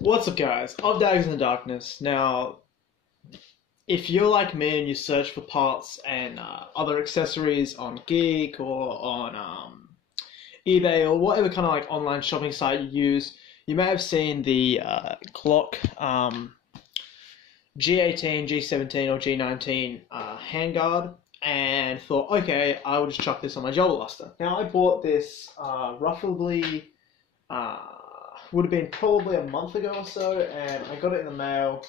What's up, guys? I'm Dags in the Darkness. Now, if you're like me and you search for parts and other accessories on Geek or on eBay or whatever kind of like online shopping site you use, you may have seen the Glock G18, G17, or G19 handguard and thought, okay, I will just chuck this on my gel blaster. Now, I bought this roughly would have been probably a month ago or so, and I got it in the mail.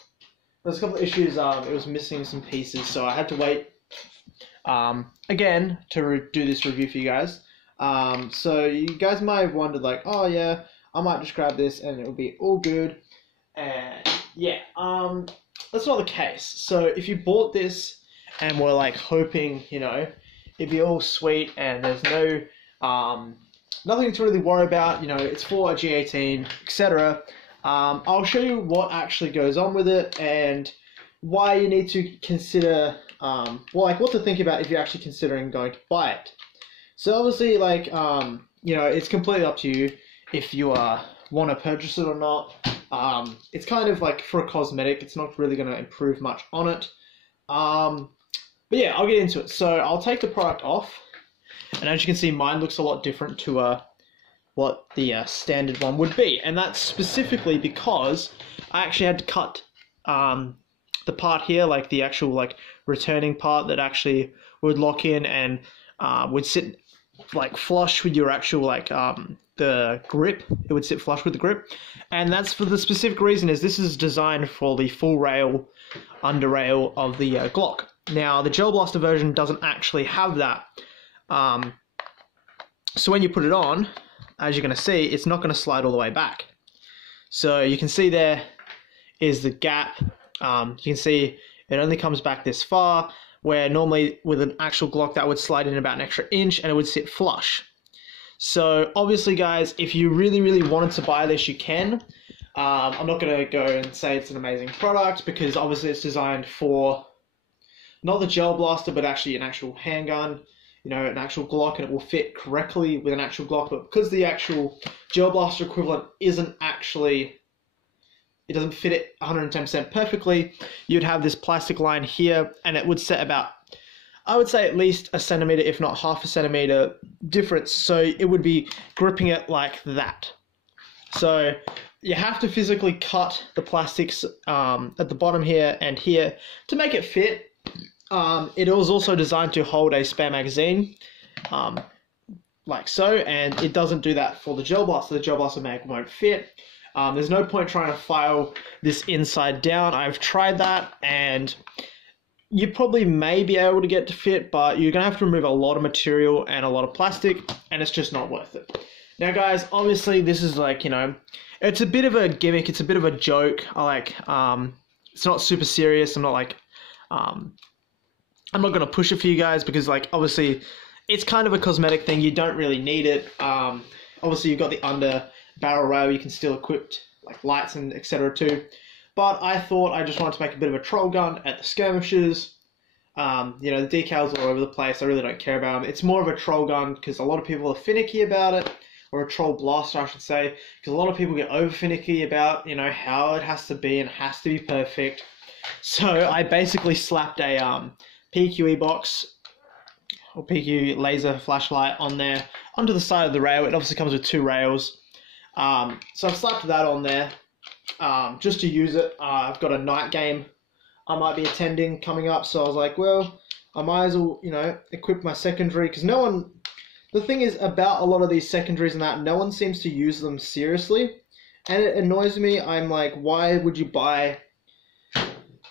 There's a couple of issues. It was missing some pieces, so I had to wait again to do this review for you guys. So you guys might have wondered, like, oh yeah, I might just grab this and it'll be all good. And yeah, that's not the case. So if you bought this and were like hoping, it'd be all sweet and there's no nothing to really worry about, it's for a G18, etc. I'll show you what actually goes on with it and why you need to consider, what to think about if you're actually considering going to buy it. So obviously, it's completely up to you if you want to purchase it or not. It's kind of like for a cosmetic, it's not really going to improve much on it. But yeah, I'll get into it. So I'll take the product off. And as you can see, mine looks a lot different to what the standard one would be. And that's specifically because I actually had to cut the part here, like the actual returning part that actually would lock in and would sit like flush with your actual the grip. It would sit flush with the grip. And that's for the specific reason is this is designed for the full rail, under rail of the Glock. Now, the Gel Blaster version doesn't actually have that. So when you put it on, as you're going to see, it's not going to slide all the way back. So you can see there is the gap. You can see it only comes back this far, where normally with an actual Glock that would slide in about an extra inch and it would sit flush. So obviously, guys, if you really, really wanted to buy this, you can. I'm not going to go and say it's an amazing product because obviously it's designed for not the Gel Blaster, but actually an actual handgun. An actual Glock, and it will fit correctly with an actual Glock, but because the actual Gel Blaster equivalent it doesn't fit it 110% perfectly, you'd have this plastic line here, and it would set about, I would say at least a centimeter, if not half a centimeter difference, so it would be gripping it like that. So you have to physically cut the plastics at the bottom here and here to make it fit. It was also designed to hold a spare magazine, like so, and it doesn't do that for the Gel Blaster. The Gel Blaster mag won't fit. There's no point trying to file this inside down. I've tried that, and you probably may be able to get to fit, but you're going to have to remove a lot of material and a lot of plastic, and it's just not worth it. Now, guys, obviously, this is it's a bit of a gimmick. It's a bit of a joke. It's not super serious. I'm not going to push it for you guys because, obviously, it's kind of a cosmetic thing. You don't really need it. Obviously, you've got the under barrel rail. You can still equip, lights and etc. too. But I thought I just wanted to make a bit of a troll gun at the skirmishes. The decals all over the place. I really don't care about them. It's more of a troll gun because a lot of people are finicky about it. Or a troll blaster, I should say. Because a lot of people get over finicky about, how it has to be and it has to be perfect. So I basically slapped a PQE box or PQE laser flashlight on there onto the side of the rail. It obviously comes with two rails. So I've slapped that on there just to use it. I've got a night game I might be attending coming up, so I was like, well, I might as well, equip my secondary because the thing is about a lot of these secondaries and that, no one seems to use them seriously, and it annoys me. I'm like, why would you buy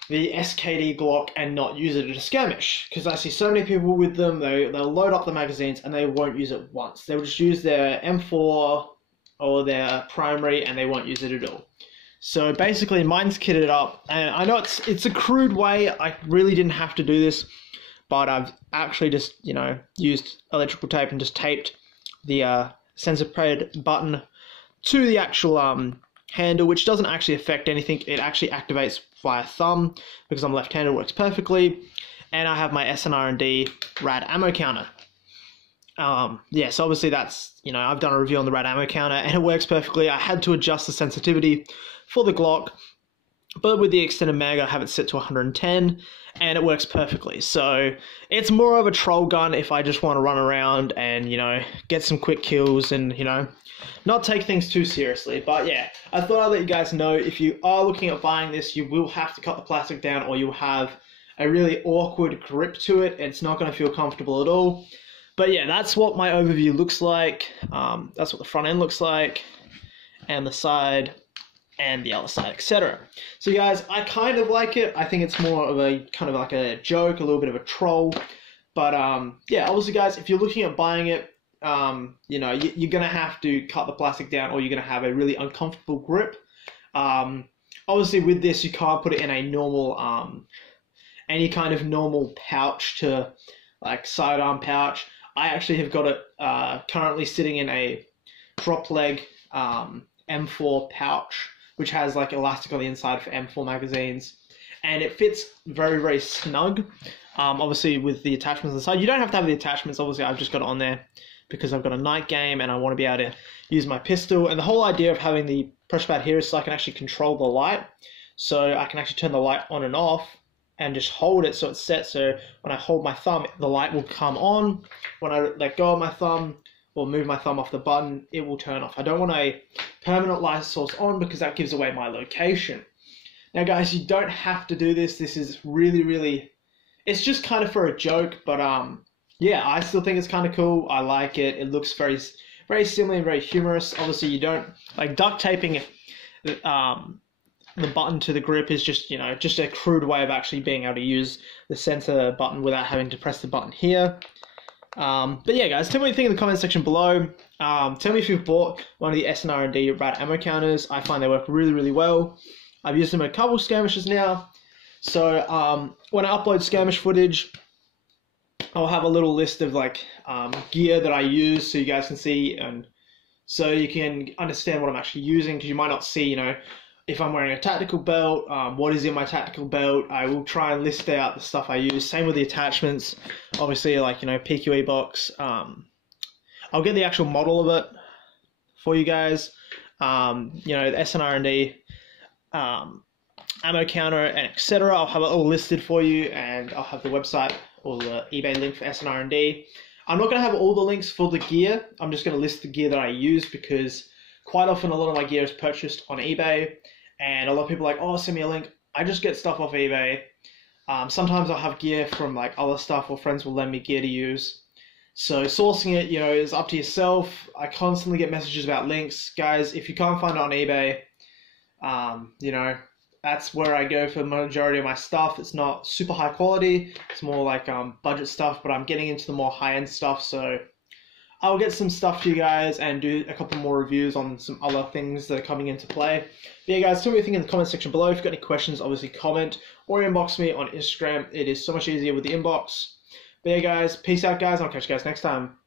the SKD Glock and not use it at a skirmish? Because I see so many people with them, they'll load up the magazines and they won't use it once. They'll just use their M4 or their primary and they won't use it at all. So basically mine's kitted up, and I know it's a crude way. I really didn't have to do this, but I've actually just, used electrical tape and just taped the sensor pad button to the actual handle, which doesn't actually affect anything. It actually activates via thumb because I'm left-handed, works perfectly, and I have my SNR&D rad ammo counter. So obviously that's, I've done a review on the rad ammo counter and it works perfectly. I had to adjust the sensitivity for the Glock. But with the extended mag, I have it set to 110, and it works perfectly. So it's more of a troll gun if I just want to run around and, get some quick kills and, not take things too seriously. But yeah, I thought I'd let you guys know, if you are looking at buying this, you will have to cut the plastic down, or you'll have a really awkward grip to it. It's not going to feel comfortable at all. But yeah, that's what my overview looks like. That's what the front end looks like, and the side, and the other side, etc. So guys, I kind of like it. I think it's more of a kind of like a joke, a little bit of a troll. But yeah, obviously guys, if you're looking at buying it, you're gonna have to cut the plastic down, or you're gonna have a really uncomfortable grip. Obviously with this, you can't put it in a normal, any kind of normal pouch, to like sidearm pouch. I actually have got it currently sitting in a drop leg M4 pouch, which has like elastic on the inside for M4 magazines, and it fits very, very snug. Obviously with the attachments on the side, you don't have to have the attachments. Obviously I've just got it on there because I've got a night game and I want to be able to use my pistol. And the whole idea of having the pressure pad here is so I can actually control the light. So I can actually turn the light on and off and just hold it so it's set. So when I hold my thumb, the light will come on. When I let go of my thumb or move my thumb off the button, it will turn off. I don't want a permanent light source on because that gives away my location. Now guys, you don't have to do this. This is really, really, it's just kind of for a joke, but yeah, I still think it's kind of cool. I like it. It looks very, very similar and very humorous. Obviously you don't, like duct taping the button to the grip is just, just a crude way of actually being able to use the center button without having to press the button here. But yeah, guys, tell me what you think in the comment section below. Tell me if you've bought one of the SNR&D rad ammo counters. I find they work really, really well. I've used them in a couple of skirmishes now. So when I upload skirmish footage, I'll have a little list of like gear that I use, so you guys can see, and so you can understand what I'm actually using, because you might not see, if I'm wearing a tactical belt, what is in my tactical belt. I will try and list out the stuff I use. Same with the attachments. Obviously, like, PQE box. I'll get the actual model of it for you guys. The SNR&D ammo counter, and etc. I'll have it all listed for you, and I'll have the website or the eBay link for SNR&D. I'm not going to have all the links for the gear. I'm just going to list the gear that I use, because quite often a lot of my gear is purchased on eBay, and a lot of people are like, oh, send me a link. I just get stuff off eBay. Sometimes I'll have gear from like other stuff, or friends will lend me gear to use. So sourcing it, is up to yourself. I constantly get messages about links. Guys, if you can't find it on eBay, that's where I go for the majority of my stuff. It's not super high quality. It's more like budget stuff, but I'm getting into the more high-end stuff. So I'll get some stuff to you guys and do a couple more reviews on some other things that are coming into play. But yeah, guys, tell me what you think in the comment section below. If you've got any questions, obviously comment or inbox me on Instagram. It is so much easier with the inbox. But yeah, guys, peace out, guys. I'll catch you guys next time.